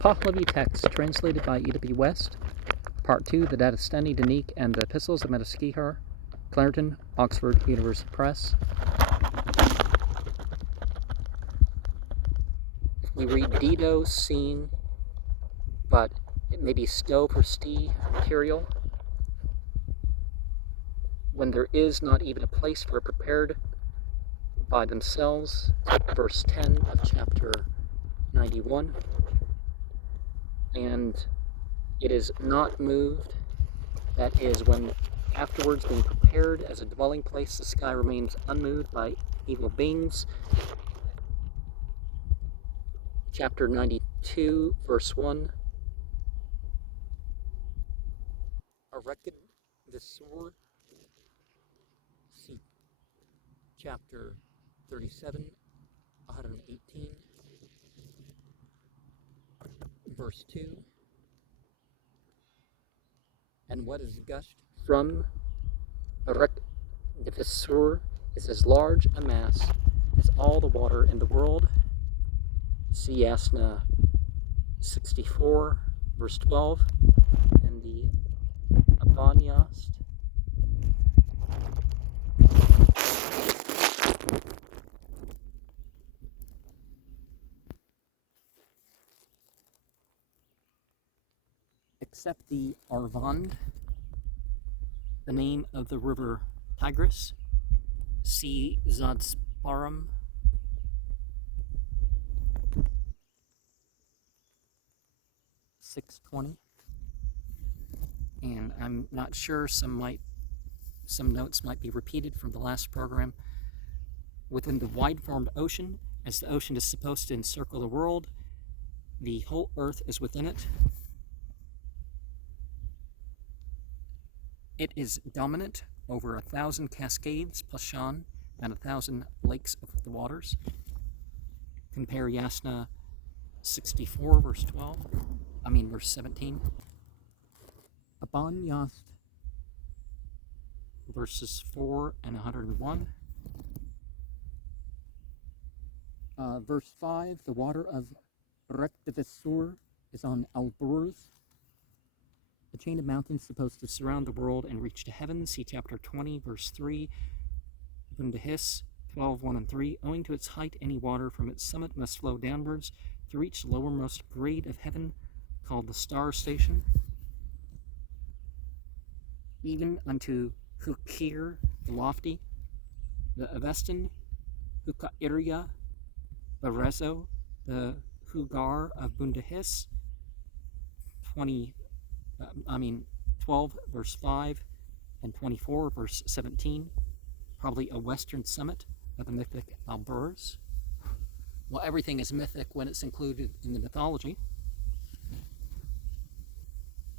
Pahlavi text translated by E.W. West. Part 2, the Dadistani Dinik and the Epistles of Metaskihar, Clarendon, Oxford University Press. We read Dido, scene, but it may be sto for sti material. When there is not even a place for it prepared by themselves, verse 10 of chapter 91. And it is not moved, that is, when afterwards being prepared as a dwelling place, the sky remains unmoved by evil beings. Chapter 92, verse 1. Erected the sword. See chapter 37, 118, verse 2. And what is gushed from erect the fissure is as large a mass as all the water in the world. See Asna 64, verse 12, and the Abanyast. Except the Arvand, the name of the river Tigris. See Zadsparum. .620, and I'm not sure, some notes might be repeated from the last program. Within the wide-formed ocean, as the ocean is supposed to encircle the world, the whole earth is within it. It is dominant over 1,000 cascades, Pashan, and 1,000 lakes of the waters. Compare Yasna 64, verse 17. Abanyast, verses 4 and 101. Verse 5, the water of Rektivesur is on Alborz, the chain of mountains supposed to surround the world and reach to heaven. See chapter 20, verse 3. Bundahis 12, 1 and 3. Owing to its height, any water from its summit must flow downwards to reach the lowermost grade of heaven, called the star station, even unto Hukir, the lofty, the Avestan, Hukairia, Barezo, the Hugar of Bundahis, 12, verse 5, and 24, verse 17, probably a western summit of the mythic Alborz. Well, everything is mythic when it's included in the mythology.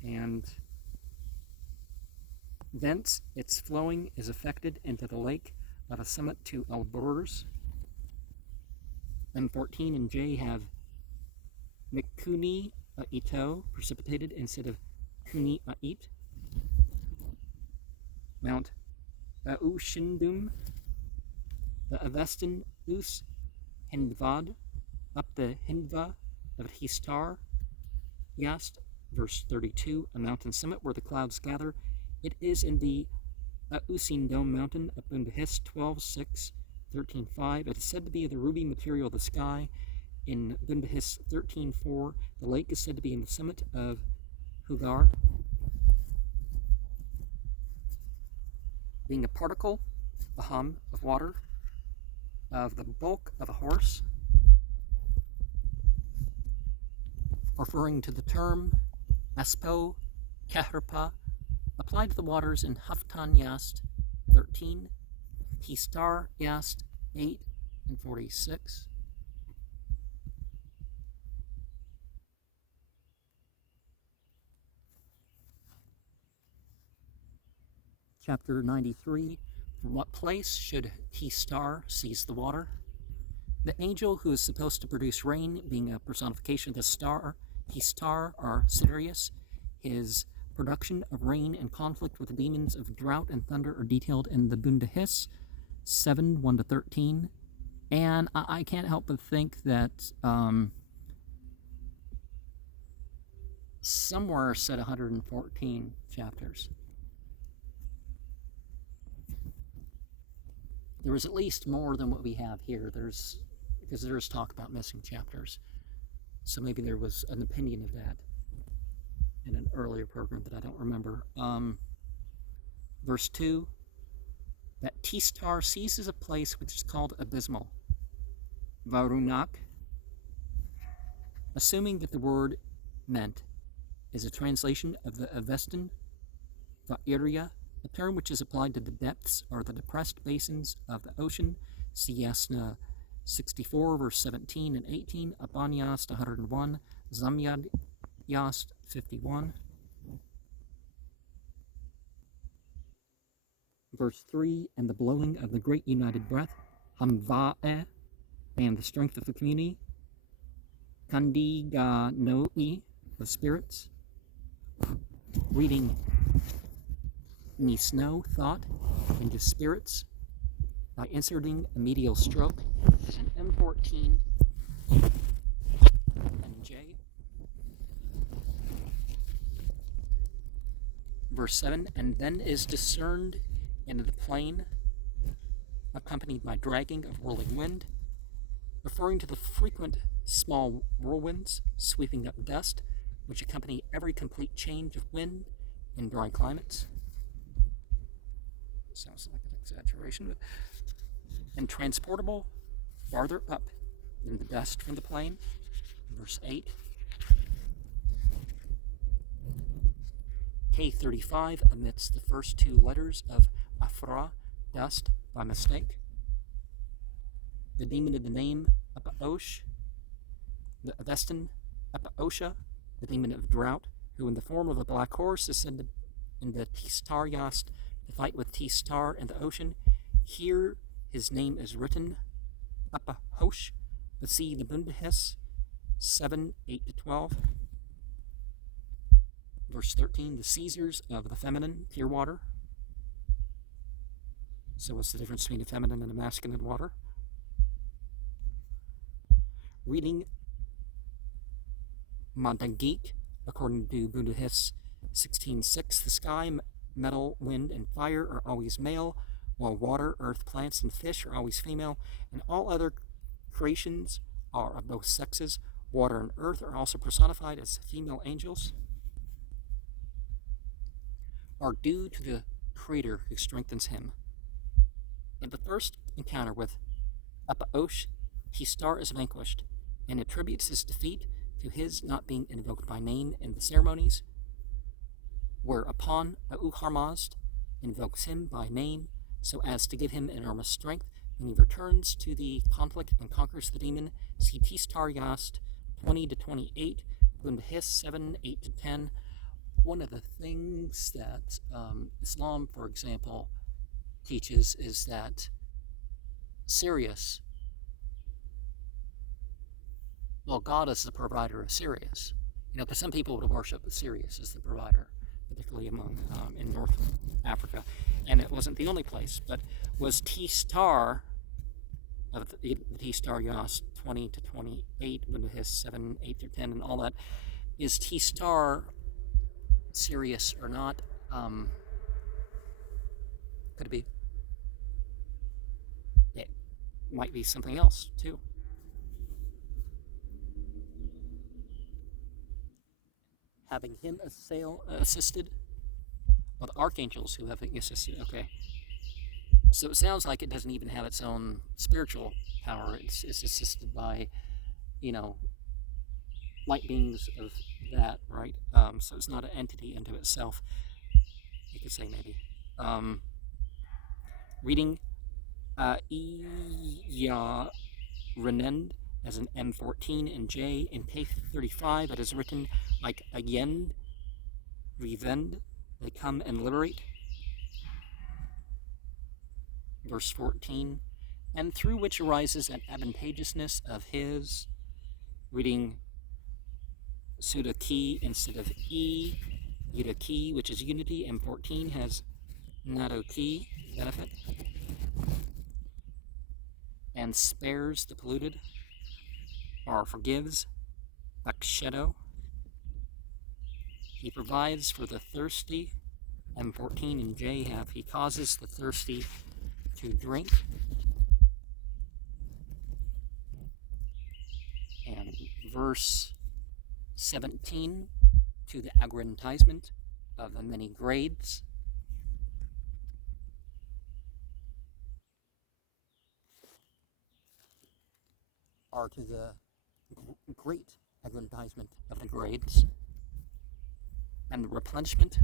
And thence its flowing is affected into the lake of a summit to Alborz. Then 14 and J have Mikuni Ito precipitated instead of Kuni Ait. Mount Aushindum, the Avestan Us Hindvad, up the Hindva of Histar, Yast, verse 32, a mountain summit where the clouds gather. It is in the Usindome mountain up in the His 12:6, 13:5. It is said to be the ruby material of the sky. In Bundahis 13:4, the lake is said to be in the summit of Hugar, being a particle, a hum of water, of the bulk of a horse, referring to the term Aspo Kahrpa, applied to the waters in Haftan Yast 13, Histar Yast 8 and 46. Chapter 93, from what place should Histar seize the water? The angel who is supposed to produce rain, being a personification of the star, Histar, or Sirius, his production of rain and conflict with the demons of drought and thunder are detailed in the Bundahis 7, 1 to 13. And I can't help but think that somewhere said 114 chapters. There was at least more than what we have here. Because there's talk about missing chapters. So maybe there was an opinion of that in an earlier program that I don't remember. Verse 2, that T-star seizes a place which is called abysmal, Varunak, assuming that the word meant is a translation of the Avestan Vairia, a term which is applied to the depths or the depressed basins of the ocean. See Yasna 64, verse 17 and 18, Abanyast 101, Zamyad Yast 51. Verse 3, and the blowing of the great united breath, Hamva'e, and the strength of the community, Kandiganoi, the spirits. Reading Nisno, thought, into spirits, by inserting a medial stroke as an M14 and J. Verse 7, and then is discerned into the plain, accompanied by dragging of whirling wind, referring to the frequent small whirlwinds sweeping up dust, which accompany every complete change of wind in dry climates. Sounds like an exaggeration, but and transportable farther up than the dust from the plain. Verse 8. K35 omits the first two letters of Afra, dust, by mistake. The demon of the name Apaosh, the Avestan Apaosha, the demon of drought, who in the form of a black horse ascended in the T-star Yast to fight with T-star in the ocean. Here his name is written Apahosh, but see the Bundahis 7, 8-12. Verse 13, the Caesars of the feminine, pure water. So what's the difference between a feminine and a masculine water? Reading Madangik, according to Bundahis 16:6, the sky, metal, wind, and fire are always male, while water, earth, plants, and fish are always female, and all other creations are of both sexes. Water and earth are also personified as female angels, are due to the Creator who strengthens him. In the first encounter with Apaosh, T-star is vanquished, and attributes his defeat to his not being invoked by name in the ceremonies, whereupon Auharmazd invokes him by name so as to give him enormous strength. When he returns to the conflict and conquers the demon, see T-star Yast 20-28, Bundahis 7, 8-10. One of the things that Islam, for example, teaches is that Sirius, well, God is the provider of Sirius. Because some people would worship Sirius as the provider, particularly among in North Africa, and it wasn't the only place. But was T-star of the T-star Yas 20-28, Bundahis 7, 8-10, and all that? Is T-star Sirius or not? Could it be? It might be something else too. Having him assisted, well, the archangels who have assisted. Okay, so it sounds like it doesn't even have its own spiritual power. It's assisted by, light beings of that, right? So it's not an entity unto itself. You could say maybe. Reading Iya Renend as an M14 and J in K35, it is written like again, revend, they come and liberate. Verse 14, and through which arises an advantageousness of his, reading Suda Ki instead of E, Yuda Ki, which is unity, M14 has Nado Ki, benefit, and spares the polluted, or forgives, Bakshedo. He provides for the thirsty. M14 and J have he causes the thirsty to drink. And verse 17, to the aggrandizement of the many grades. Are to the great aggrandizement of the grades and the replenishment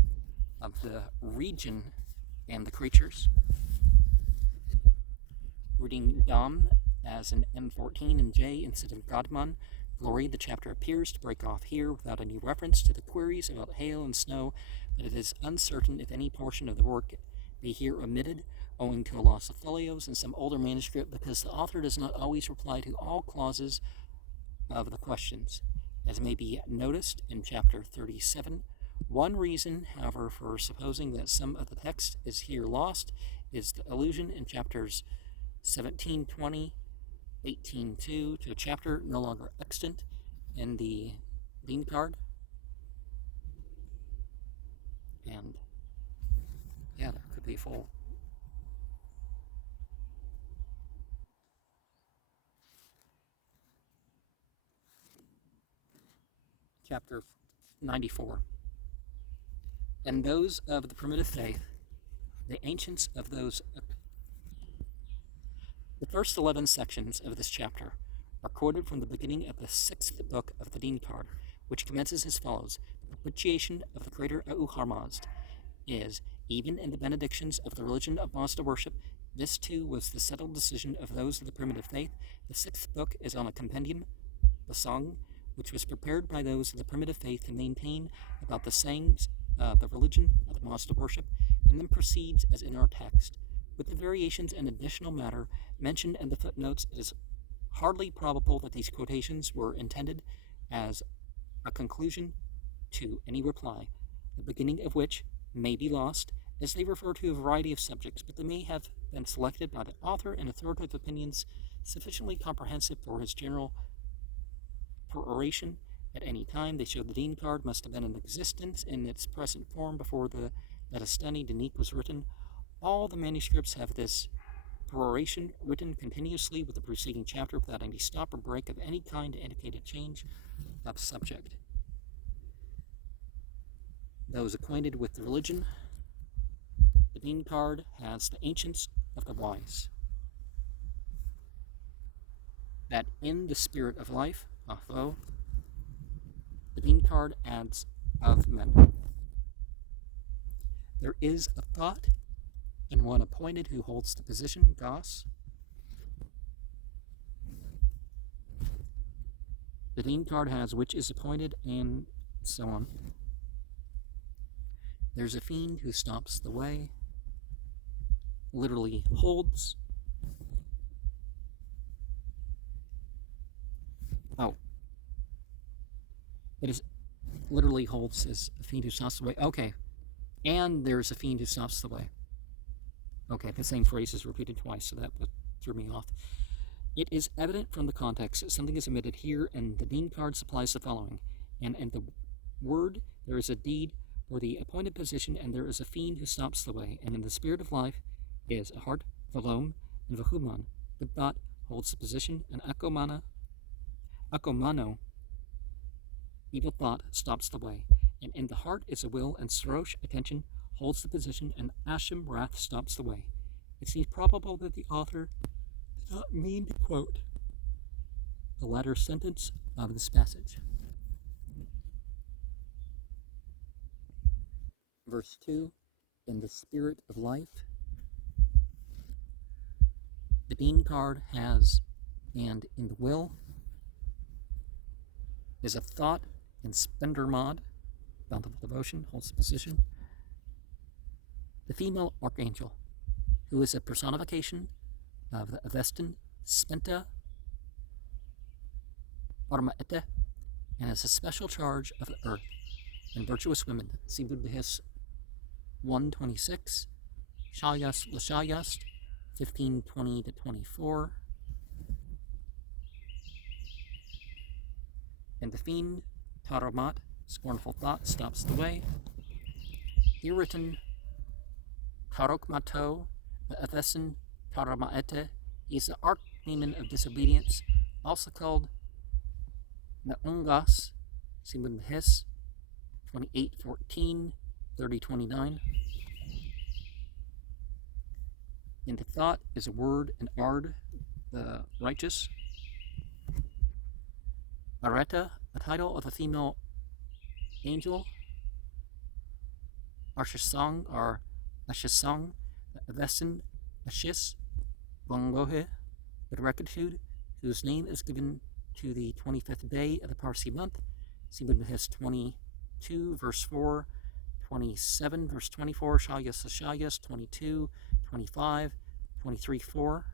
of the region and the creatures. Reading Dom as an M14 and J instead of Godman. Glory, the chapter appears to break off here without any reference to the queries about hail and snow, but it is uncertain if any portion of the work be here omitted, owing to a loss of folios in some older manuscript, because the author does not always reply to all clauses of the questions, as may be noticed in chapter 37. One reason, however, for supposing that some of the text is here lost is the allusion in chapters 17:20, 18:2 to a chapter no longer extant in the bean card. And yeah, there could be full. Chapter 94. And those of the primitive faith, the ancients of those. The first 11 sections of this chapter are quoted from the beginning of the 6th book of the Din card, which commences as follows. The propitiation of the creator Ahura is, even in the benedictions of the religion of Mazda worship, this too was the settled decision of those of the primitive faith. The 6th book is on a compendium, the song, which was prepared by those of the primitive faith to maintain about the sayings of the religion of the Mazda worship, and then proceeds as in our text. With the variations and additional matter mentioned in the footnotes, it is hardly probable that these quotations were intended as a conclusion to any reply, the beginning of which may be lost, as they refer to a variety of subjects, but they may have been selected by the author in authoritative opinions sufficiently comprehensive for his general peroration at any time. They show the Din card must have been in existence in its present form before the Dadistani Dinik was written. All the manuscripts have this peroration written continuously with the preceding chapter without any stop or break of any kind to indicate a change of subject. Those acquainted with the religion, the Din card has the ancients of the wise. That in the spirit of life, although the Din card adds of men. There is a thought in one appointed who holds the position, Goss. The Din card has which is appointed and so on. There's a fiend who stops the way, literally holds. It is literally holds as a fiend who stops the way. Okay. And there's a fiend who stops the way. Okay, the same phrase is repeated twice, so that threw me off. It is evident from the context that something is omitted here, and the Din card supplies the following. And in the word, there is a deed for the appointed position, and there is a fiend who stops the way. And in the spirit of life is a heart, Valom, and Vahuman. Good thought holds the position, and Akomano, evil thought, stops the way. And in the heart is a will, and Sarosh, attention, holds the position, and Ashim, wrath, stops the way. It seems probable that the author did not mean to quote the latter sentence of this passage. Verse 2, in the spirit of life, the Din card has, and in the will, is a thought, and Spendermod, bountiful devotion, holds the position. The female archangel, who is a personification of the Avestan Spenta Armaete, and has a special charge of the earth and virtuous women. See Buddhist 126, Shayast Lashayast, 1520 to 24. And the fiend Taramat Scornful thought stops the way. Irritan Tarokmato, the Athesin Taramaete, he is the archdemon of disobedience, also called Naungas, Simbun His, 28:14, 30:29. In the thought is a word, an ard, the righteous. Areta, a title of a female angel. Arshasong, or Ashasong, Avesin, Ashis, Bongohe, with rectitude, whose name is given to the 25th day of the Parsi month. Sibud Mahis 22, verse 4, 27, verse 24, Shayas, 22, 25, 23, 4.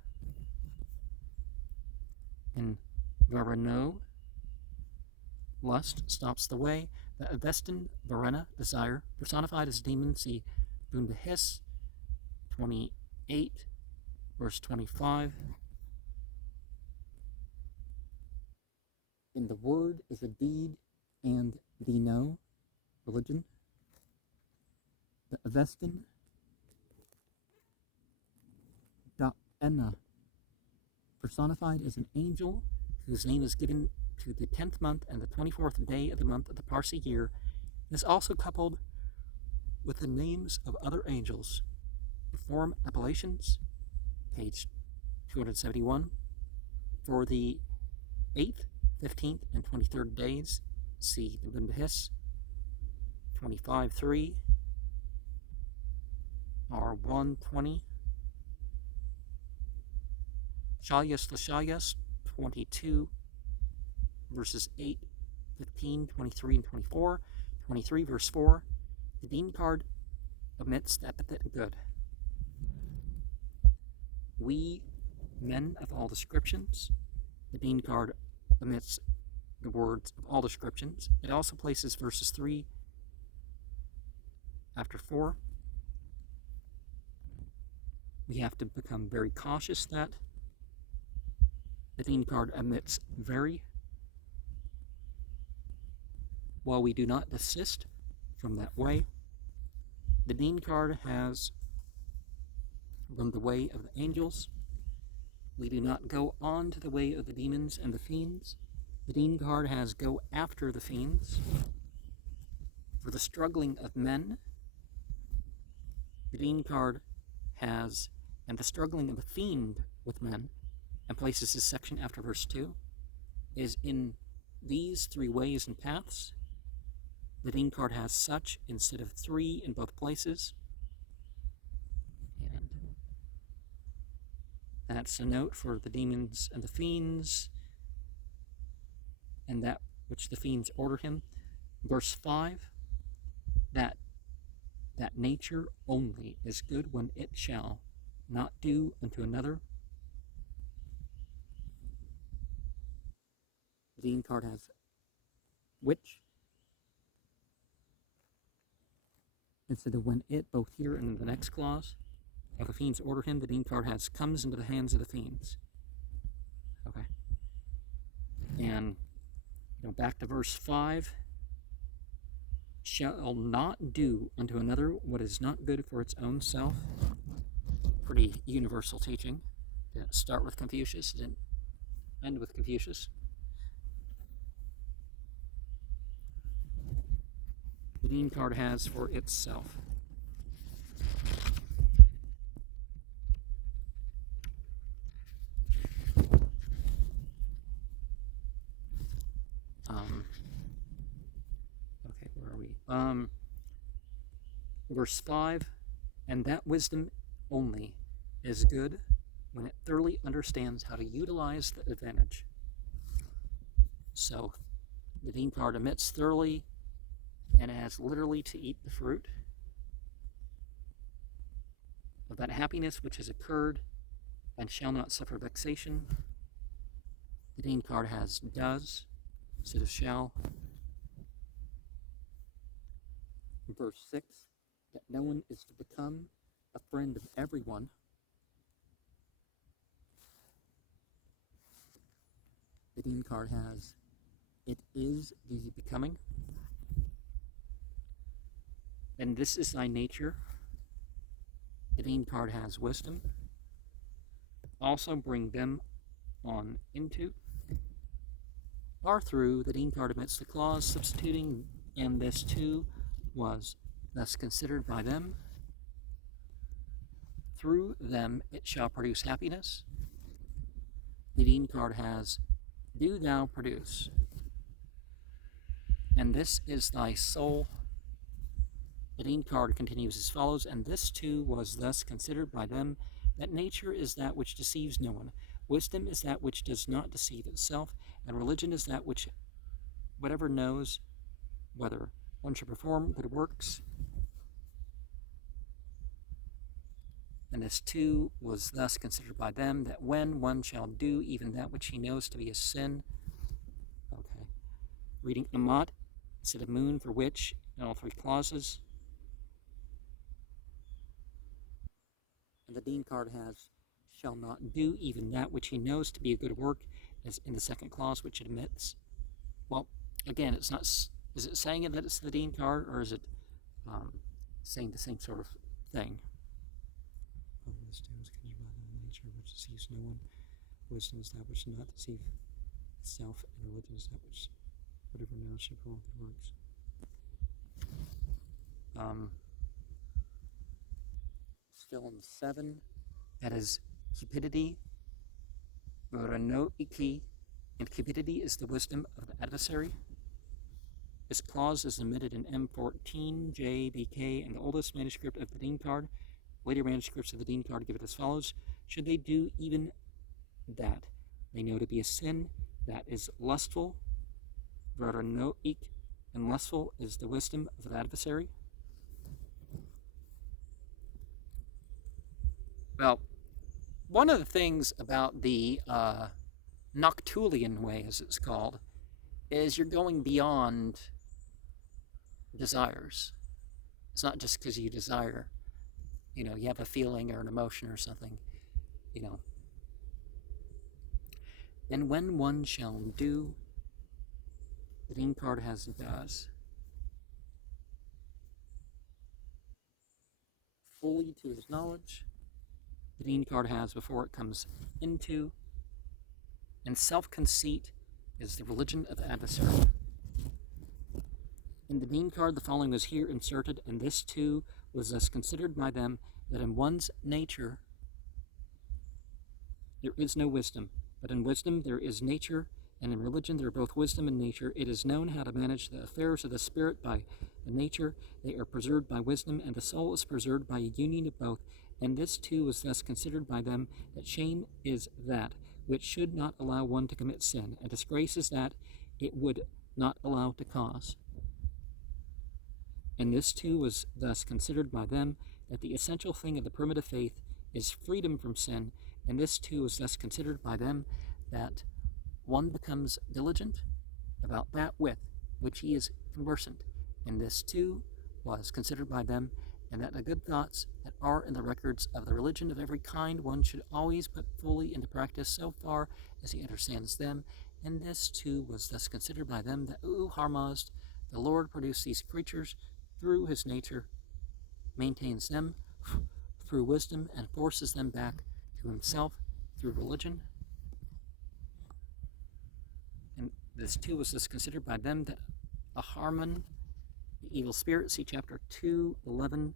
And Varano, lust, stops the way. The Avestan, Varena, desire, personified as demon, see Bundahis, 28, verse 25. In the word is a deed and the know, religion. The Avestan, Da'ena, personified as an angel whose name is given to the 10th month and the 24th day of the month of the Parsi year, and is also coupled with the names of other angels. Perform appellations, page 271. For the 8th, 15th, and 23rd days, see the Bundahis, 25:3, R120. Shayas, 22, verses 8, 15, 23, and 24. 23, verse 4. The Dean card omits the epithet good. We, men of all descriptions. The Dean card omits the words of all descriptions. It also places verses 3 after 4. We have to become very cautious that the Dean card omits very. While we do not desist from that way, the Dean card has from the way of the angels. We do not go on to the way of the demons and the fiends. The Dean card has go after the fiends. For the struggling of men, the Dean card has and the struggling of the fiend with men, and places his section after verse 2, is in these 3 ways and paths. The Dean card has such instead of 3 in both places. And that's a note for the demons and the fiends, and that which the fiends order him. Verse 5, that nature only is good when it shall not do unto another. The Dean card has which instead of when it, both here and in the next clause. If the fiends order him, the Dean card has comes into the hands of the fiends. Okay. And back to verse 5. Shall not do unto another what is not good for its own self. Pretty universal teaching. Didn't start with Confucius, didn't end with Confucius. The Dean card has for itself. Okay, where are we? Verse 5, and that wisdom only is good when it thoroughly understands how to utilize the advantage. So, the Dean card omits thoroughly, and it has literally to eat the fruit of that happiness which has occurred and shall not suffer vexation. The Dean card has does instead of shall. Verse 6, that no one is to become a friend of everyone. The Dean card has it is the becoming. And this is thy nature. The Dean card has wisdom. Also bring them on into or through. The Dean card omits the clause substituting, and this too was thus considered by them. Through them it shall produce happiness. The Dean card has do thou produce. And this is thy soul. The Dean card continues as follows, and this too was thus considered by them, that nature is that which deceives no one, wisdom is that which does not deceive itself, and religion is that which whatever knows whether one should perform good works. And this too was thus considered by them, that when one shall do even that which he knows to be a sin. Okay. Reading Amat instead of moon for which in all three clauses. And the Dean card has shall not do even that which he knows to be a good work, as in the second clause, which it omits. Well, again, it's not. Is it saying that it's the Dean card, or is it saying the same sort of thing? Wisdom is conjured by the nature which deceives no one. Wisdom is that which does not deceive itself, and religion is that which whatever knows should perform good works. Still in 7, that is cupidity, Ranoiki, and cupidity is the wisdom of the adversary. This clause is omitted in M14, JBK, and the oldest manuscript of the Dean card. Later manuscripts of the Dean card give it as follows: should they do even that they know to be a sin, that is lustful, Ranoik, and lustful is the wisdom of the adversary. Well, one of the things about the Noctulian way, as it's called, is you're going beyond desires. It's not just because you desire, you have a feeling or an emotion or something, And when one shall do, the Dean card has does. Fully to his knowledge, the Dean card has before it comes into, and self-conceit is the religion of the adversary. In the Dean card, the following was here inserted, and this too was thus considered by them, that in one's nature there is no wisdom, but in wisdom there is nature, and in religion there are both wisdom and nature. It is known how to manage the affairs of the spirit by the nature. They are preserved by wisdom, and the soul is preserved by a union of both. And this too was thus considered by them, that shame is that which should not allow one to commit sin, and disgrace is that it would not allow to cause. And this too was thus considered by them, that the essential thing of the primitive faith is freedom from sin, and this too was thus considered by them, that one becomes diligent about that with which he is conversant, and this too was considered by them, and that the good thoughts that are in the records of the religion of every kind one should always put fully into practice so far as he understands them, and this too was thus considered by them, that Harmazd, the Lord produced these creatures through his nature, maintains them through wisdom, and forces them back to himself through religion. And this too was thus considered by them, that Aharman, the evil spirit, see chapter 2, 11,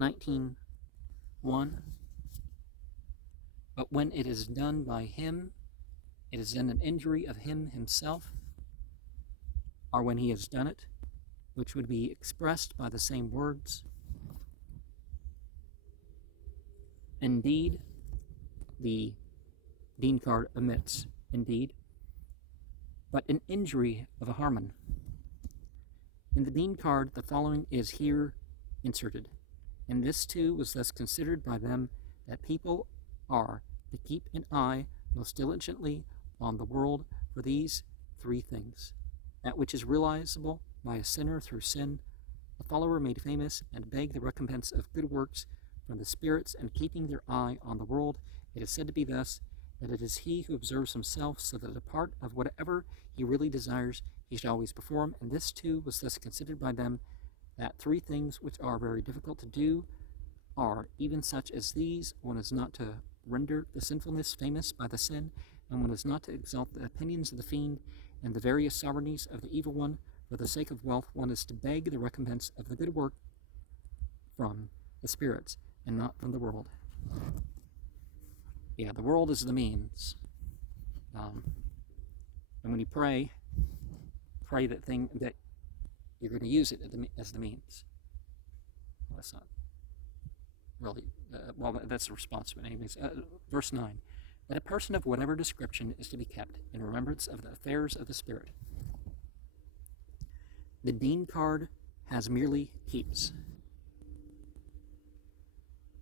19, 1. But when it is done by him, it is then an injury of him himself, or when he has done it, which would be expressed by the same words. Indeed, the Dean card omits indeed, but an injury of a Harmon. In the Dean card, the following is here inserted, and this too was thus considered by them, that people are to keep an eye most diligently on the world for these three things: that which is realizable by a sinner through sin, a follower made famous, and beg the recompense of good works from the spirits, and keeping their eye on the world. It is said to be thus, that it is he who observes himself, so that a part of whatever he really desires he should always perform, and this too was thus considered by them, that three things which are very difficult to do are even such as these: one is not to render the sinfulness famous by the sin, and one is not to exalt the opinions of the fiend and the various sovereignties of the evil one for the sake of wealth. One is to beg the recompense of the good work from the spirits and not from the world. Yeah, the world is the means. And when you pray that you're going to use it as the means. Well, that's not really, that's a response to it. Anyways, verse 9. That a person of whatever description is to be kept in remembrance of the affairs of the Spirit. The Dean card has merely heaps.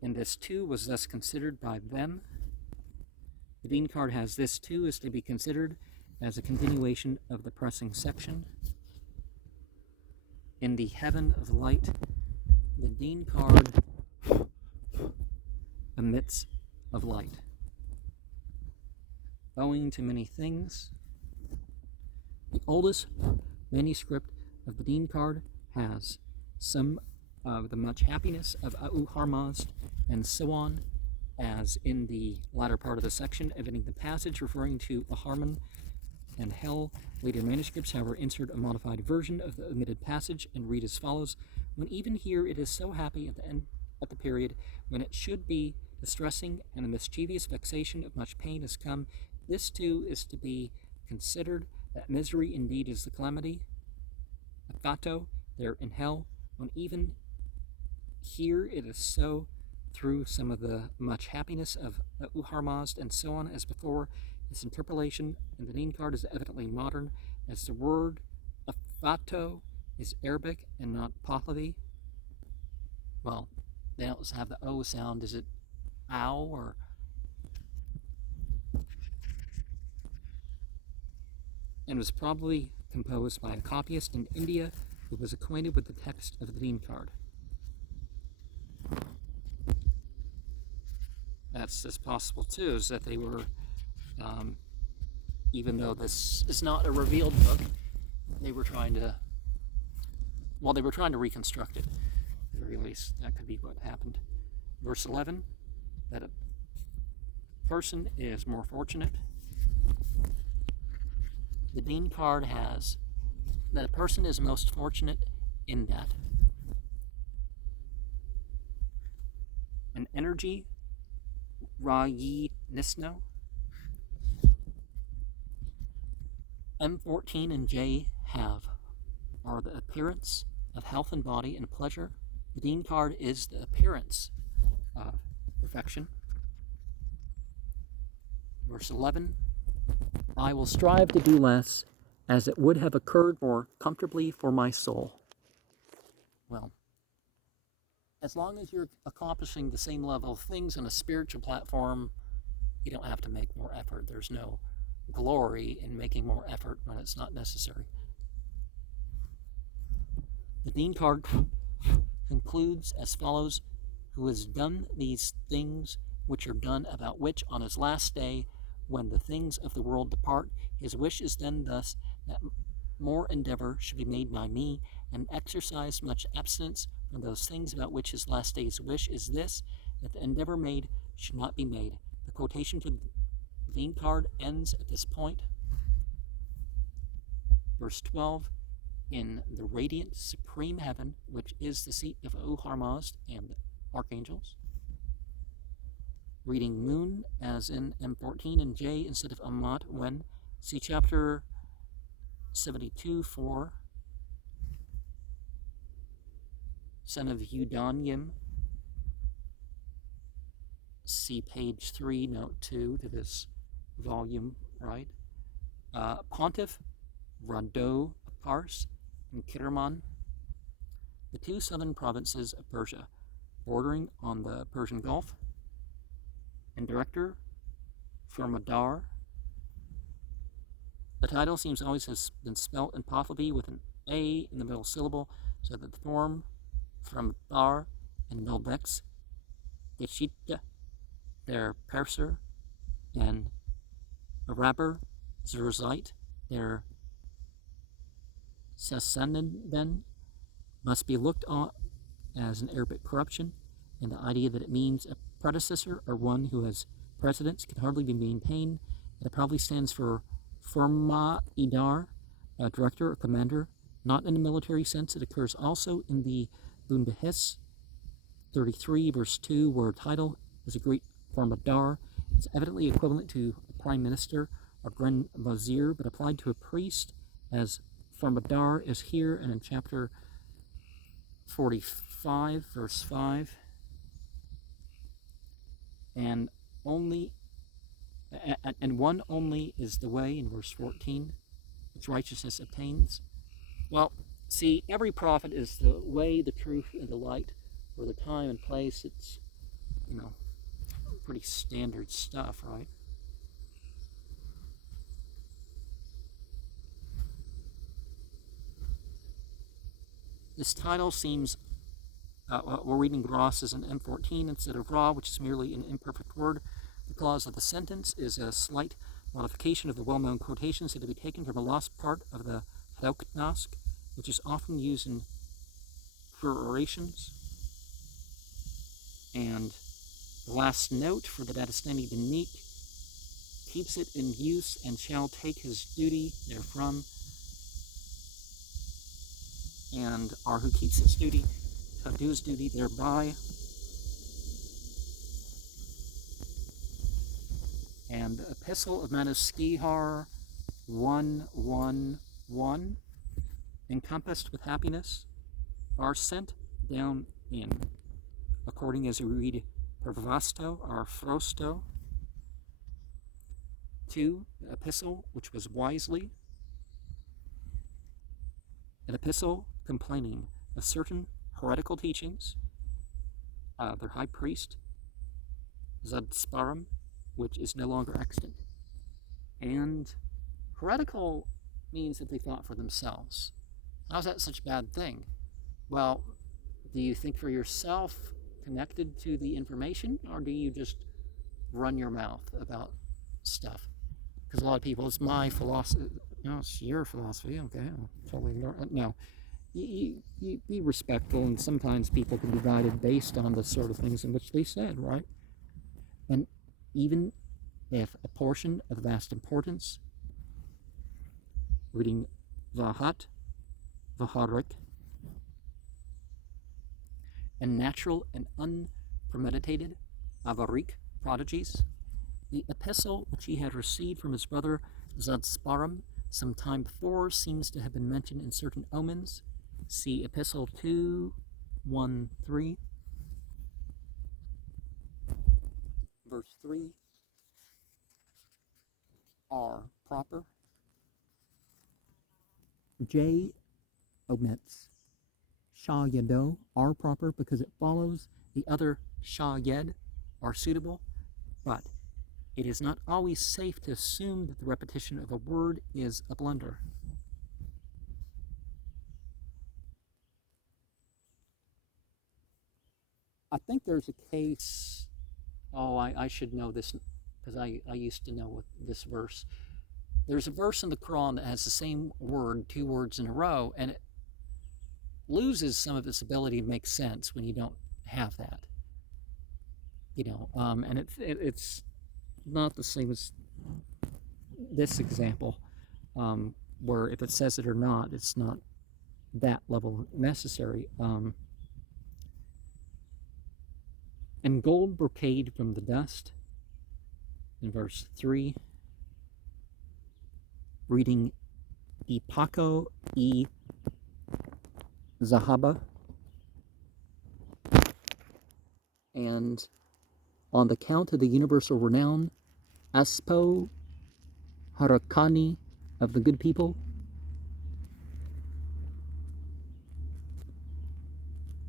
And this too was thus considered by them. The Dean card has this too is to be considered as a continuation of the pressing section. In the heaven of light, the Dean card emits of light. Owing to many things, the oldest manuscript of the Dean card has some of the much happiness of Harmazd and so on, as in the latter part of the section, evident the passage referring to Harman and hell. Later manuscripts, however, insert a modified version of the omitted passage and read as follows: when even here it is so happy at the period when it should be distressing, and a mischievous vexation of much pain has come, this too is to be considered, that misery indeed is the calamity, Fato, there in hell, when even here it is so, through some of the much happiness of Uharmazd and so on as before. This interpolation in the Dean card is evidently modern, as the word Fato is Arabic and not Pahlavi. Well, they don't have the O sound. Is it ow or? And was probably composed by a copyist in India who was acquainted with the text of the Dean card. That's possible too, is that they were, even though this is not a revealed book, they were trying to reconstruct it. At the very least, that could be what happened. Verse 11, that a person is more fortunate. The Dean card has that a person is most fortunate in that an energy, Rayi Nisno, M14 and J are the appearance of health and body and pleasure. The Dean card is the appearance of perfection. Verse 11, I will strive to do less, as it would have occurred more comfortably for my soul. Well, as long as you're accomplishing the same level of things on a spiritual platform, you don't have to make more effort. There's no glory in making more effort when it's not necessary. The Dean card concludes as follows: who has done these things which are done, about which on his last day, when the things of the world depart, his wish is then thus, that more endeavor should be made by me, and exercise much abstinence from those things about which his last day's wish is this, that the endeavor made should not be made. The quotation for the Dean card ends at this point. Verse 12, in the radiant supreme heaven, which is the seat of Harmazd and archangels. Reading moon as in M14 and J instead of Amat when. See chapter 72, 4. Son of Udanyim. See page 3, note 2 to this volume, right? Pontiff, Rado of Pars, and Kirman, the two southern provinces of Persia, bordering on the Persian Gulf, and director for Madar. The title seems always has been spelt in Pahlavi with an A in the middle syllable, so that the form from Dar and Melbex, Geshita, their Perser, and Araber, Zerzite, their Sasanidan, must be looked on as an Arabic corruption, and the idea that it means a predecessor or one who has precedence can hardly be maintained. It probably stands for Forma Idar, a director or commander, not in a military sense. It occurs also in the Bundahis 33, verse 2, where a title is a Greek Forma Dar. It's evidently equivalent to a prime minister or grand vizier, but applied to a priest as Forma Dar is here and in chapter 45, verse 5. And one only is the way, in verse 14, which righteousness obtains. Well, see, every prophet is the way, the truth, and the light, or the time and place. It's, pretty standard stuff, right? This title seems, we're reading Ross as an M14 instead of Ra, which is merely an imperfect word. The clause of the sentence is a slight modification of the well-known quotations that to be taken from a lost part of the Hrauknask, which is often used in perorations. And the last note for the Dadistani Dinik keeps it in use and shall take his duty therefrom, and or who keeps his duty shall do his duty thereby. And the Epistle of Manuskihar 1:1:1, encompassed with happiness, are sent down in, according as we read Pervasto or Frosto. 2, the epistle which was wisely, an epistle complaining of certain heretical teachings of their high priest, Zadsparam, which is no longer extant. And heretical means that they thought for themselves. How's that such a bad thing? Well, do you think for yourself connected to the information, or do you just run your mouth about stuff? Because a lot of people, it's my philosophy, it's your philosophy, okay, I'll totally ignore it. No, you be respectful, and sometimes people can be guided based on the sort of things in which they said, right? And even if a portion of vast importance, reading Vahat, Vaharik, and natural and unpremeditated Avarik prodigies, the epistle which he had received from his brother Zadsparam some time before seems to have been mentioned in certain omens. See Epistle 2:1-3, verse 3, are proper. J omits Shah Yado are proper because it follows. The other Shah Yed are suitable, but it is not always safe to assume that the repetition of a word is a blunder. I think there's a case, I should know this because I used to know this verse. There's a verse in the Quran that has the same word, 2 words in a row, and it loses some of its ability to make sense when you don't have that. And it's not the same as this example, where if it says it or not, it's not that level necessary. And gold brocade from the dust, in verse 3, reading Ipako e Zahaba, and on the count of the universal renown, Aspo Harakani of the good people,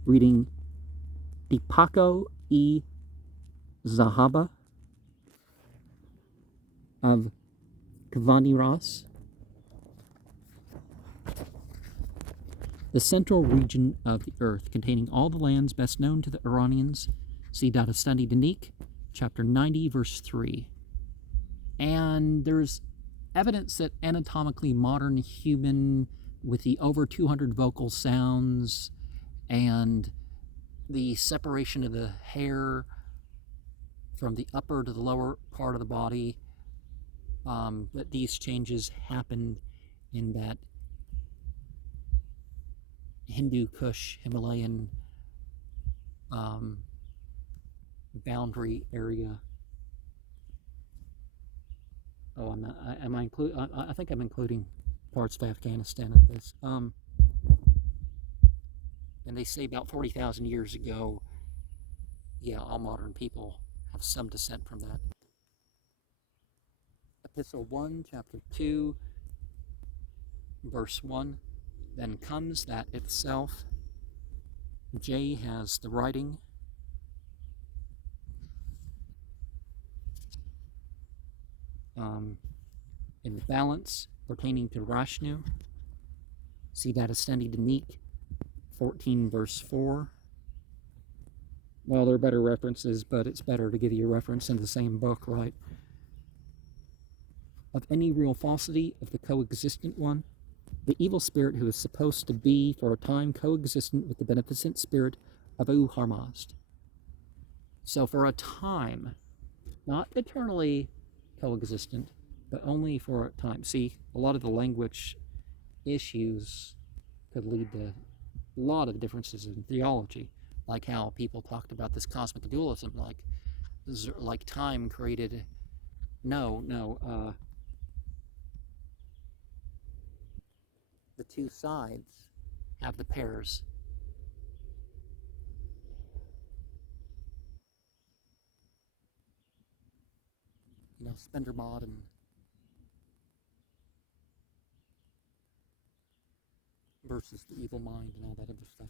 reading Dipako e Zahaba of Kavani Ras, the central region of the earth, containing all the lands best known to the Iranians. See Dadistani Dinik, chapter 90, verse 3. And there's evidence that anatomically modern human, with the over 200 vocal sounds, and the separation of the hair from the upper to the lower part of the body, that these changes happened in that Hindu Kush Himalayan boundary area. Oh, I'm not. Am I include? I think I'm including parts of Afghanistan in this. And they say about 40,000 years ago, yeah, all modern people have some descent from that. Epistle 1, chapter 2, verse 1. Then comes that itself. J has the writing. In the balance pertaining to Rashnu. See Dadistani Dinik, 14, verse 4. Well, there are better references, but it's better to give you a reference in the same book, right? Of any real falsity of the coexistent one, the evil spirit who is supposed to be for a time coexistent with the beneficent spirit of Uharmazd. So for a time, not eternally coexistent, but only for a time. See, a lot of the language issues could lead to a lot of differences in theology, like how people talked about this cosmic dualism, like time created. The two sides have the pairs. Spender mod and versus the evil mind and all that other stuff.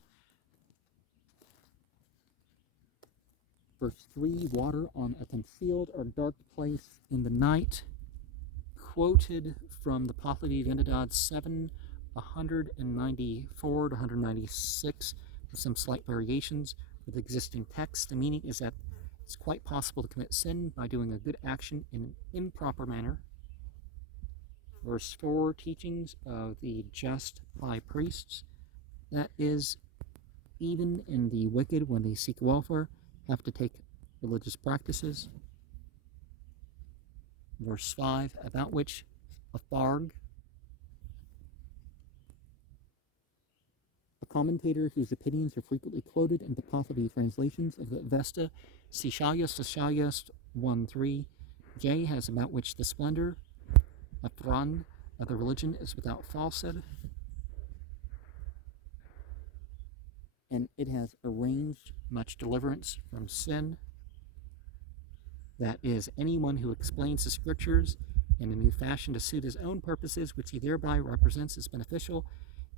Verse 3, water on a concealed or dark place in the night, quoted from the Pahlavi Vendidad 7, 194 to 196, with some slight variations with existing text. The meaning is that it's quite possible to commit sin by doing a good action in an improper manner. Verse 4, teachings of the just high priests, that is, even in the wicked, when they seek welfare, have to take religious practices. Verse 5, about which a Farg, a commentator whose opinions are frequently quoted in the Pahlavi translations of the Avesta, Sishayast 1.3, J has about which the splendor, a Pran, of the religion is without falsehood, and it has arranged much deliverance from sin. That is, anyone who explains the scriptures in a new fashion to suit his own purposes, which he thereby represents as beneficial,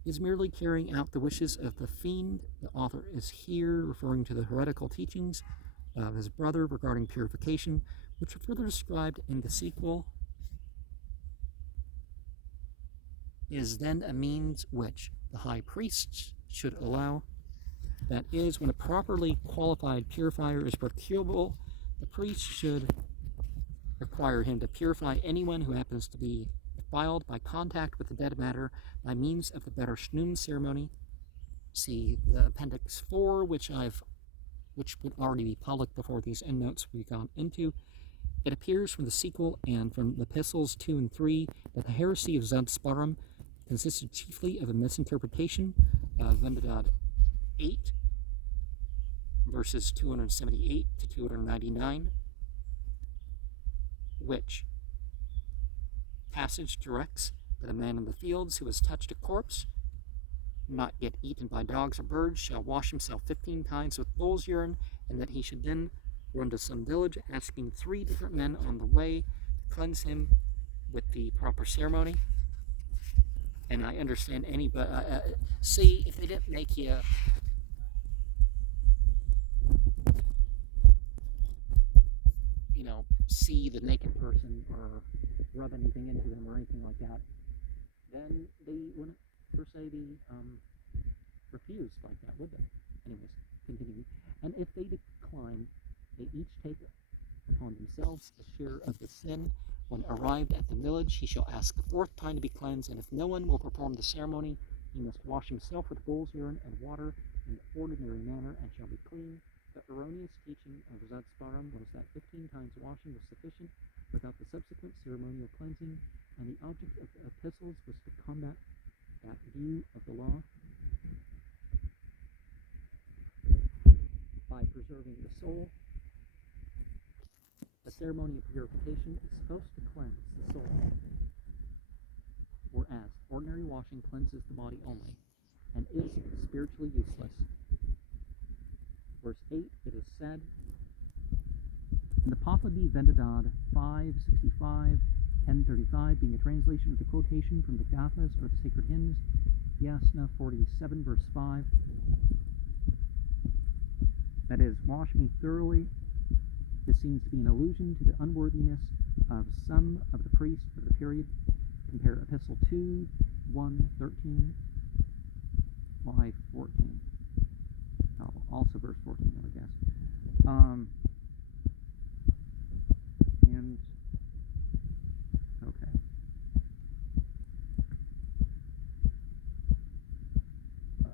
is merely carrying out the wishes of the fiend. The author is here referring to the heretical teachings of his brother regarding purification, which are further described in the sequel. Is then a means which the high priests should allow. That is, when a properly qualified purifier is procurable, the priest should require him to purify anyone who happens to be defiled by contact with the dead matter by means of the Dadistani ceremony. See the Appendix 4, which would already be public before these endnotes we've gone into. It appears from the sequel and from the epistles 2 and 3 that the heresy of Zadsparam consisted chiefly of a misinterpretation of Vendidad 8, verses 278 to 299, which passage directs that a man in the fields who has touched a corpse, not yet eaten by dogs or birds, shall wash himself 15 times with bull's urine, and that he should then run to some village, asking 3 different men on the way to cleanse him with the proper ceremony. And I understand anybody. See, if they didn't make you see the naked person or rub anything into them or anything like that, then they wouldn't per se be refused like that, would they? Anyways, continuing. And if they decline, they each take upon themselves a share of the sin. When arrived at the village, he shall ask the 4th time to be cleansed, and if no one will perform the ceremony, He must wash himself with bull's urine and water in the ordinary manner and shall be clean. The erroneous teaching of Zadisparam was that 15 times washing was sufficient without the subsequent ceremonial cleansing, and the object of the epistles was to combat that view of the law by preserving the soul. The ceremony of purification is supposed to cleanse the soul, whereas ordinary washing cleanses the body only and is spiritually useless. Verse 8, it is said, in the Pahlavi Vendadad 565, 1035, being a translation of the quotation from the Gathas or the sacred hymns, Yasna 47, verse 5, that is, wash me thoroughly. This seems to be an allusion to the unworthiness of some of the priests of the period. Compare Epistle 2, 1, 13, 5, 14. Oh, also verse 14, I would guess. And, okay.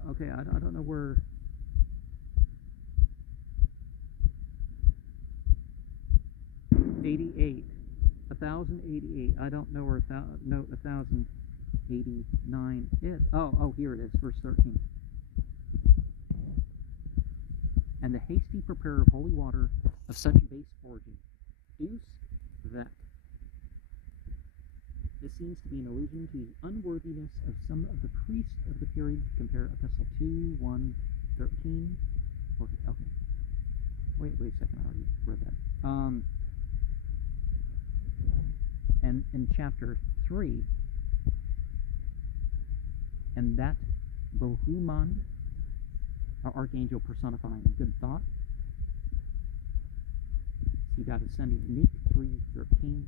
Okay, I don't know where... 1088. I don't know where note 1089 is. Oh, here it is, verse 13. And the hasty preparer of holy water of such base origin, deus vec. This seems to be an allusion to the unworthiness of some of the priests of the period. Compare Epistle 2, 1, 13. Okay. Wait a second, I already read that. And in chapter 3, and that Bohuman, our archangel personifying good thought, see Dadistani Dinik 3:13,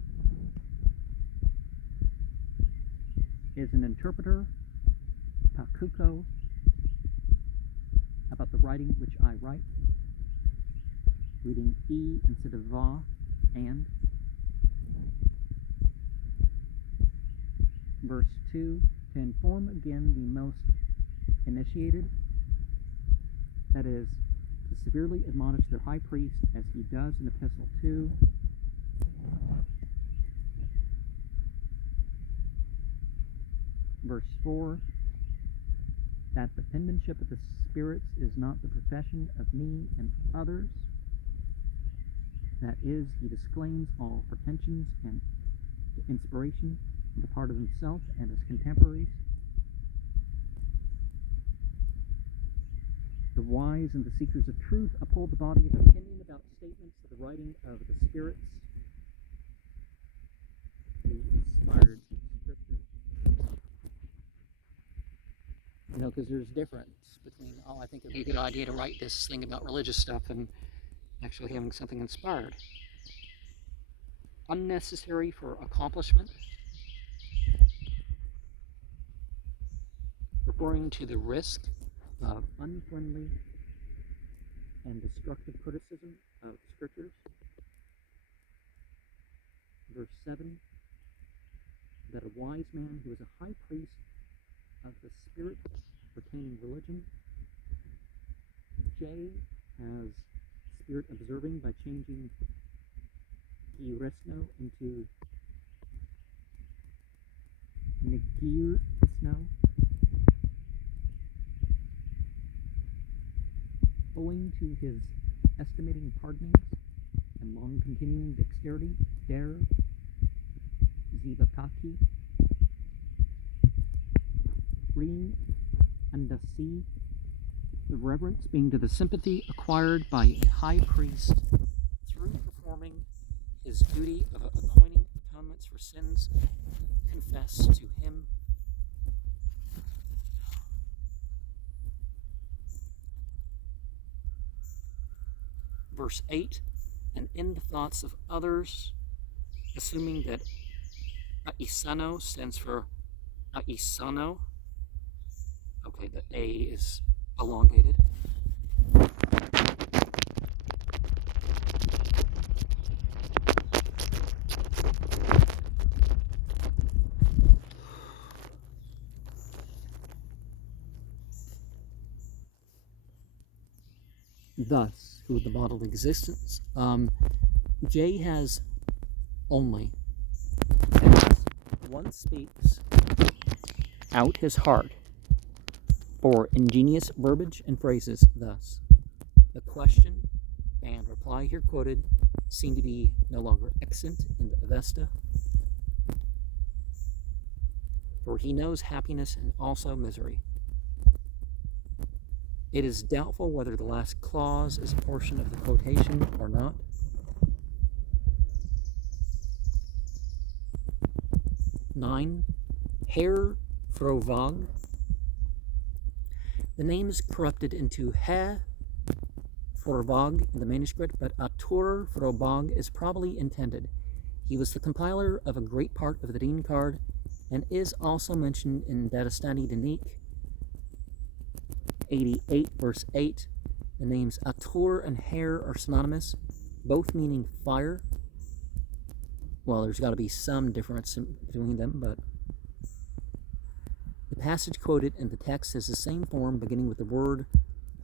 is an interpreter, Pakuko, about the writing which I write, reading E instead of Va, and. Verse 2, to inform again the most initiated, that is, to severely admonish their high priest, as he does in Epistle 2. Verse 4, that the penmanship of the spirits is not the profession of me and others. That is, he disclaims all pretensions and inspiration on the part of himself and his contemporaries. The wise and the seekers of truth uphold the body of opinion about statements of the writing of the spirits, the inspired scriptures. You know, because there's difference between, I think it would be a good idea to write this thing about religious stuff and actually having something inspired. Unnecessary for accomplishment. Referring to the risk of unfriendly and destructive criticism of scriptures. Verse 7, that a wise man who is a high priest of the spirit retaining religion. J has spirit observing by changing giresno into negirisno. Owing to his estimating pardonings and long continuing dexterity, der zibakaki, ring and the sea, the reverence being to the sympathy acquired by a high priest through performing his duty of appointing atonements for sins confessed to him. Verse 8, and in the thoughts of others, assuming that aisano stands for aisano. Okay, the A is elongated. thus, who the model of existence. J has only, and one speaks out his heart for ingenious verbiage and phrases thus. The question and reply here quoted seem to be no longer extant in the Avesta, for he knows happiness and also misery. It is doubtful whether the last clause is a portion of the quotation or not. Nine, Herr Frovag. The name is corrupted into He Frovag in the manuscript, but Arthur Frovag is probably intended. He was the compiler of a great part of the Dean card and is also mentioned in Dadistani Dinik 88 verse 8. The names Arthur and Herr are synonymous, both meaning fire. Well, there's got to be some difference between them, but the passage quoted in the text has the same form beginning with the word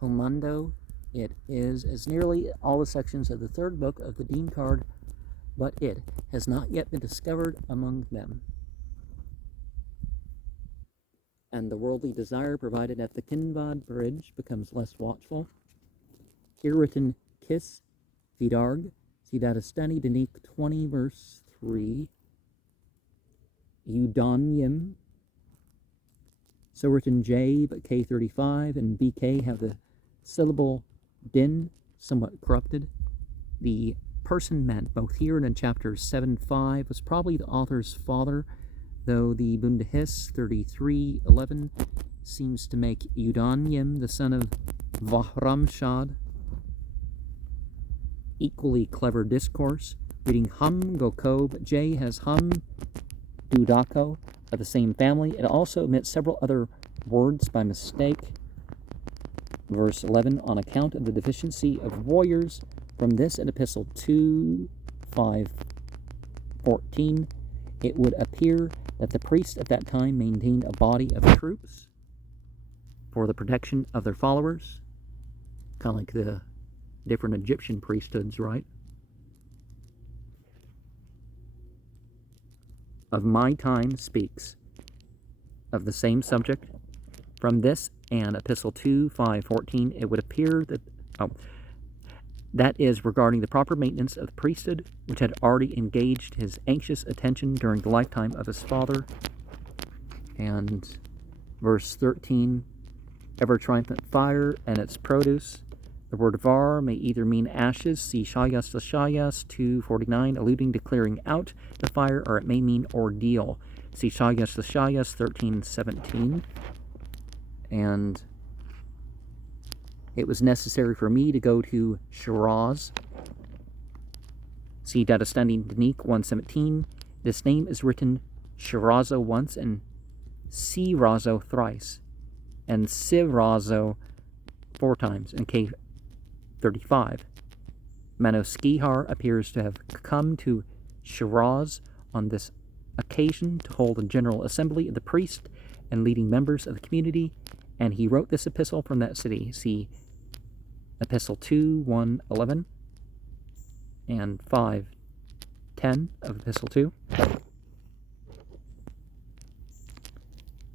homando. It is as nearly all the sections of the third book of the Dean card, but it has not yet been discovered among them. And the worldly desire provided at the Kinvad bridge becomes less watchful. Here written Kiss Vidarg, see Dadistani Dinik 20 verse 3. Eudonyim. So written J, but K35 and BK have the syllable din, somewhat corrupted. The person meant, both here and in chapters 7-5, was probably the author's father, though the Bundahis 33:11 seems to make Eudonyim the son of Vahramshad. Equally clever discourse. Reading Hum Gokob, J has Hum Dudako of the same family. It also omits several other words by mistake. Verse 11, on account of the deficiency of warriors, from this in Epistle 2:5-14, it would appear that the priests at that time maintained a body of troops for the protection of their followers, kind of like the different Egyptian priesthoods, right? Of my time speaks of the same subject. From this and Epistle 2:5-14, it would appear that that is regarding the proper maintenance of the priesthood, which had already engaged his anxious attention during the lifetime of his father. And verse 13, ever triumphant fire and its produce. The word var may either mean ashes, see Shayas 2:49, alluding to clearing out the fire, or it may mean ordeal, see Shayas 13:17. And it was necessary for me to go to Shiraz. See Dadistani Dinik 1:17. This name is written Shirazo once and Sirazo thrice, and Sirazo 4 times in K35. Manoskihar appears to have come to Shiraz on this occasion to hold a general assembly of the priest and leading members of the community, and he wrote this epistle from that city. See Epistle 2:1-11 and 5:10 of Epistle 2.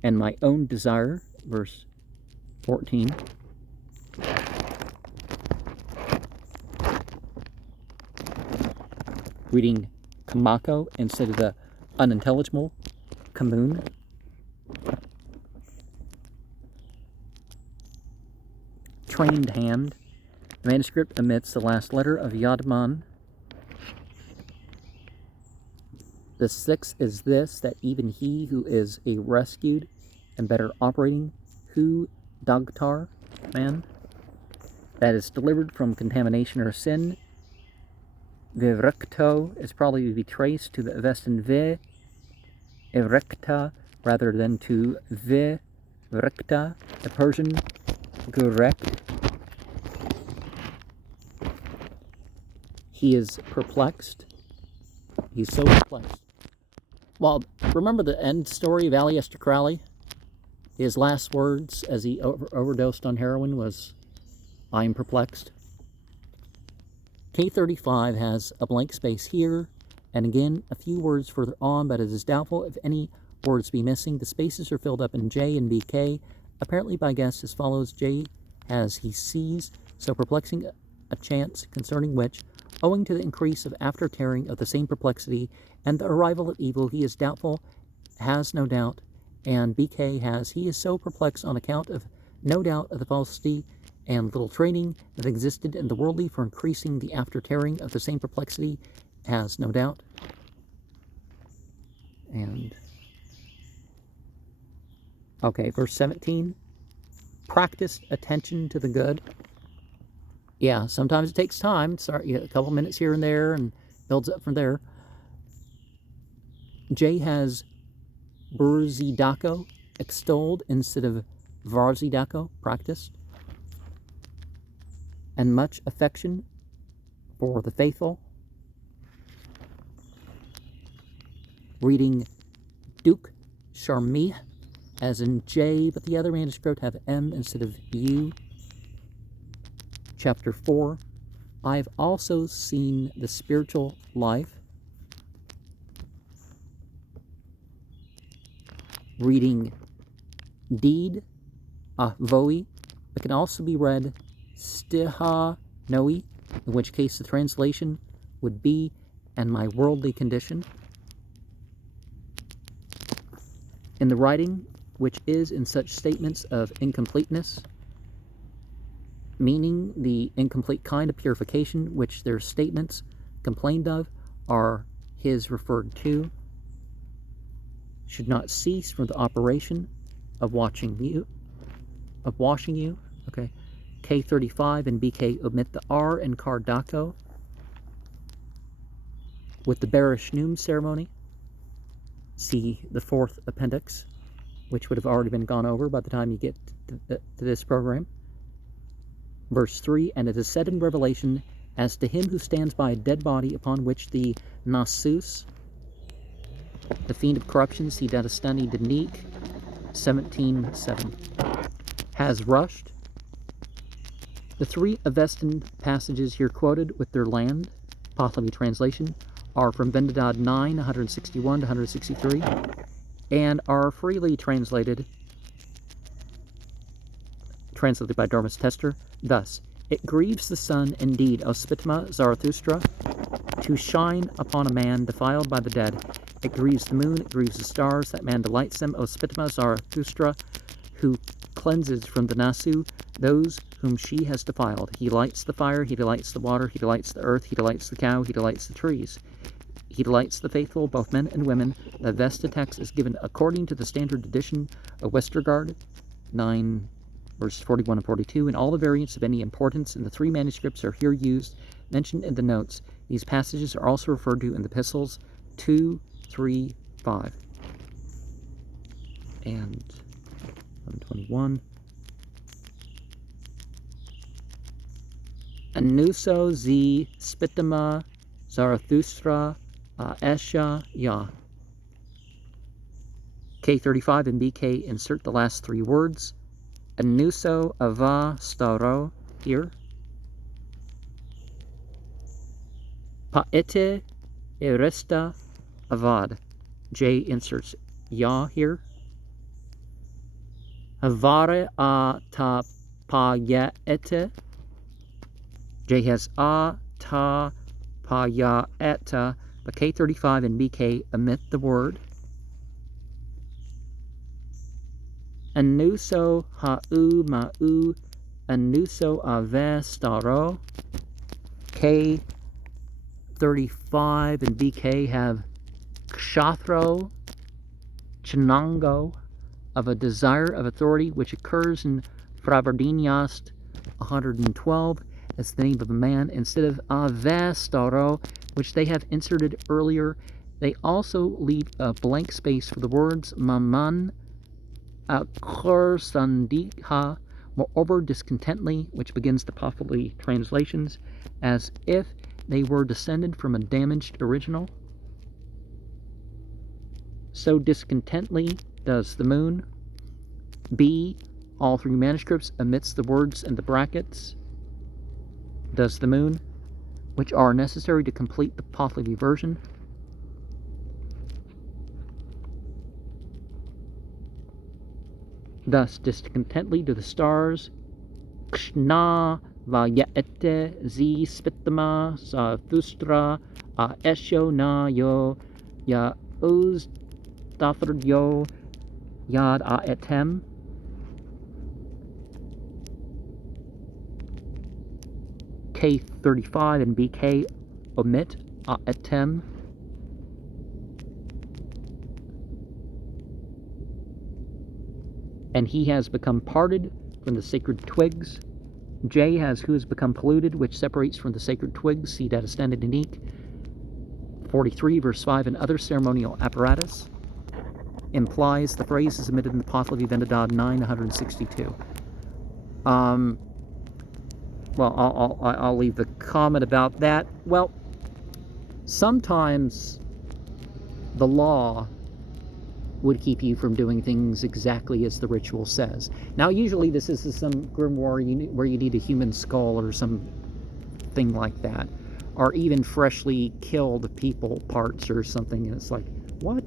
And my own desire, verse 14. Reading Kamako instead of the unintelligible Kamun. Trained hand. The manuscript omits the last letter of Yadman. The 6th is this, that even he who is a rescued and better operating, who Dagtar man, that is delivered from contamination or sin, Vivrekto is probably to be traced to the Avestan ve Evrekta rather than to Vivrekta, the Persian Gurek. He is perplexed. He's so perplexed. Well, remember the end story of Aleister Crowley? His last words as he overdosed on heroin was, "I'm perplexed." K35 has a blank space here, and again a few words further on, but it is doubtful if any words be missing. The spaces are filled up in J and BK, apparently by guess as follows. J has he sees, so perplexing a chance concerning which, owing to the increase of after tearing of the same perplexity and the arrival of evil, he is doubtful, has no doubt, and BK has he is so perplexed on account of no doubt of the falsity and little training that existed in the worldly for increasing the after tearing of the same perplexity, has no doubt. And okay, verse 17, practiced attention to the good. Yeah, sometimes it takes time. Start you get a couple minutes here and there and builds up from there. J has burzidako, extolled, instead of varzidako, practiced. And much affection for the faithful. Reading Duke Sharmi as in J, but the other manuscript have M instead of U. Chapter 4, I've also seen the spiritual life. Reading Deed Ahvoi, it can also be read Stiha Noi, in which case the translation would be and my worldly condition. In the writing, which is in such statements of incompleteness, meaning the incomplete kind of purification which their statements complained of are his referred to, should not cease from the operation of washing you. Okay. K35 and BK omit the R in Kardako with the Bereshnum ceremony. See the fourth appendix, which would have already been gone over by the time you get to this program. Verse 3, and it is said in Revelation, as to him who stands by a dead body upon which the Nasus, the fiend of corruption, see Dadistani Dinik, 17:7, has rushed. The three Avestan passages here quoted with their land, Pahlavi translation, are from Vendadad 9, 161 to 163, and are freely translated by Dormus Tester. Thus, it grieves the sun indeed, O Spitma Zarathustra, to shine upon a man defiled by the dead. It grieves the moon, it grieves the stars, that man delights them, O Spitma Zarathustra, who cleanses from the Nasu those whom she has defiled. He lights the fire, he delights the water, he delights the earth, he delights the cow, he delights the trees. He delights the faithful, both men and women. The Vesta text is given according to the standard edition of Westergaard, 9 verses 41 and 42, and all the variants of any importance in the three manuscripts are here used, mentioned in the notes. These passages are also referred to in the epistles 2, 3, 5, and 121. Anuso z Spitama Zarathustra Esha Ya. K35 and BK insert the last three words. Anuso Ava Staro here. Paete Eresta Avad. J inserts Ya here. Havare A Ta Payaete. J has A Ta Payaeta, but K35 and BK omit the word. Anuso ha'u ma'u anuso ave staro. K35 and BK have kshathro chenango, of a desire of authority, which occurs in Fravardinyast 112 as the name of a man, instead of ave staro, which they have inserted earlier. They also leave a blank space for the words maman akhor sandiha, moreover discontently, which begins the Pahlavi translations, as if they were descended from a damaged original. So discontently does the moon. B, all three manuscripts omits the words in the brackets. Does the moon. which are necessary to complete the Pahlavi version. Thus, discontently to the stars, Kshna Vayete Zi Spitama Zarathustra A Esho Na Yo Ya Uz Yo Yad A Etem. K35 and BK omit A Etem. And he has become parted from the sacred twigs. J has who has become polluted, which separates from the sacred twigs. See Dadistani Dinik 43, verse 5, and other ceremonial apparatus. Implies the phrase is omitted in the Pahlavi Vendadad 9, 162. Well, I'll leave the comment about that. Well, sometimes the law would keep you from doing things exactly as the ritual says. Now, usually this is some grimoire where you need a human skull or something like that, or even freshly killed people parts or something, and it's like, what?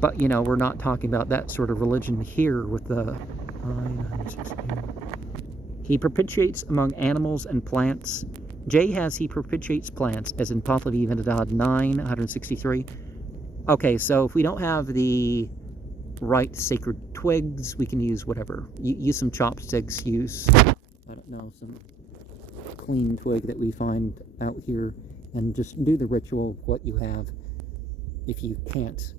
But, you know, we're not talking about that sort of religion here with the... He propitiates among animals and plants. J has he propitiates plants, as in Pahlavi Vendadad 9, 163. Okay, so if we don't have the right sacred twigs, we can use whatever. Use some chopsticks, use, I don't know, some clean twig that we find out here, and just do the ritual of what you have if you can't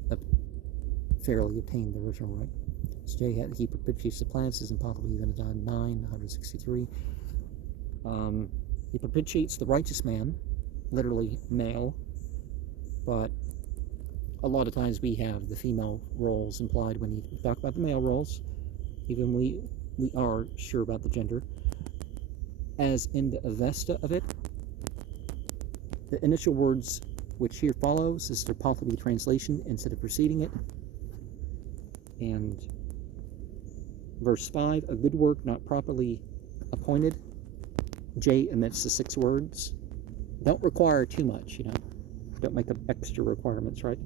fairly obtain the original right. So J had he propitiates the plants, as in Pahlavi Vendadad 9, 163. He propitiates the righteous man, literally male, but a lot of times we have the female roles implied when you talk about the male roles, even we are sure about the gender. As in the Avesta of it, the initial words which here follows is the Pahlavi translation instead of preceding it. And verse 5, a good work not properly appointed. J omits the 6 words. Don't require too much, you know. Don't make up extra requirements, right?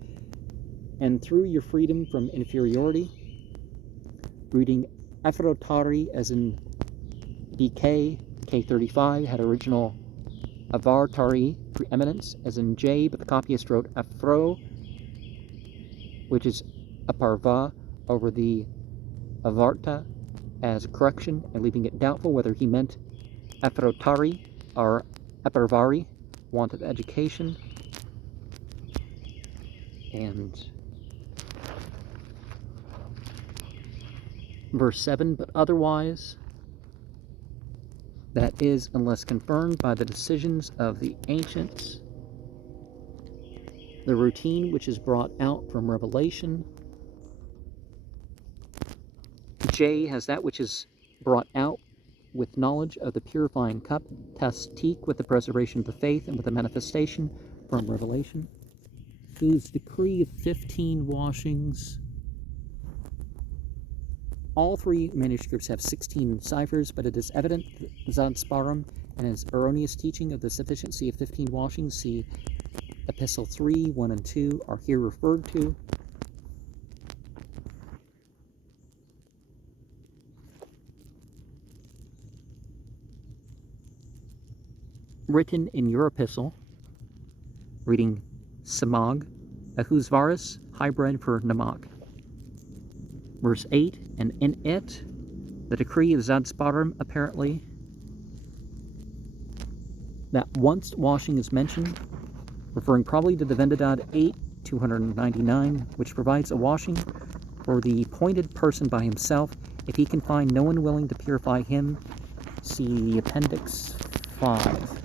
And through your freedom from inferiority, reading Ephrotari as in BK, K35, had original Avartari preeminence, as in J, but the copyist wrote Afro, which is Aparva, over the Avarta as a correction, and leaving it doubtful whether he meant Ephrotari or Eparvari, want of education. And verse 7, but otherwise, that is, unless confirmed by the decisions of the ancients, the routine which is brought out from revelation. J has that which is brought out with knowledge of the purifying cup, tastique with the preservation of the faith, and with the manifestation from revelation, whose decree of 15 washings. All 3 manuscripts have 16 ciphers, but it is evident that Zadsparum and his erroneous teaching of the sufficiency of 15 washings, see Epistle 3, 1 and 2, are here referred to. Written in your epistle, reading Samag, Ahusvaris, hybrid for Namak. Verse 8, and in it, the decree of Zadsparum, apparently, that once washing is mentioned, referring probably to the Vendadad 8, 299, which provides a washing for the appointed person by himself, if he can find no one willing to purify him. See the Appendix 5.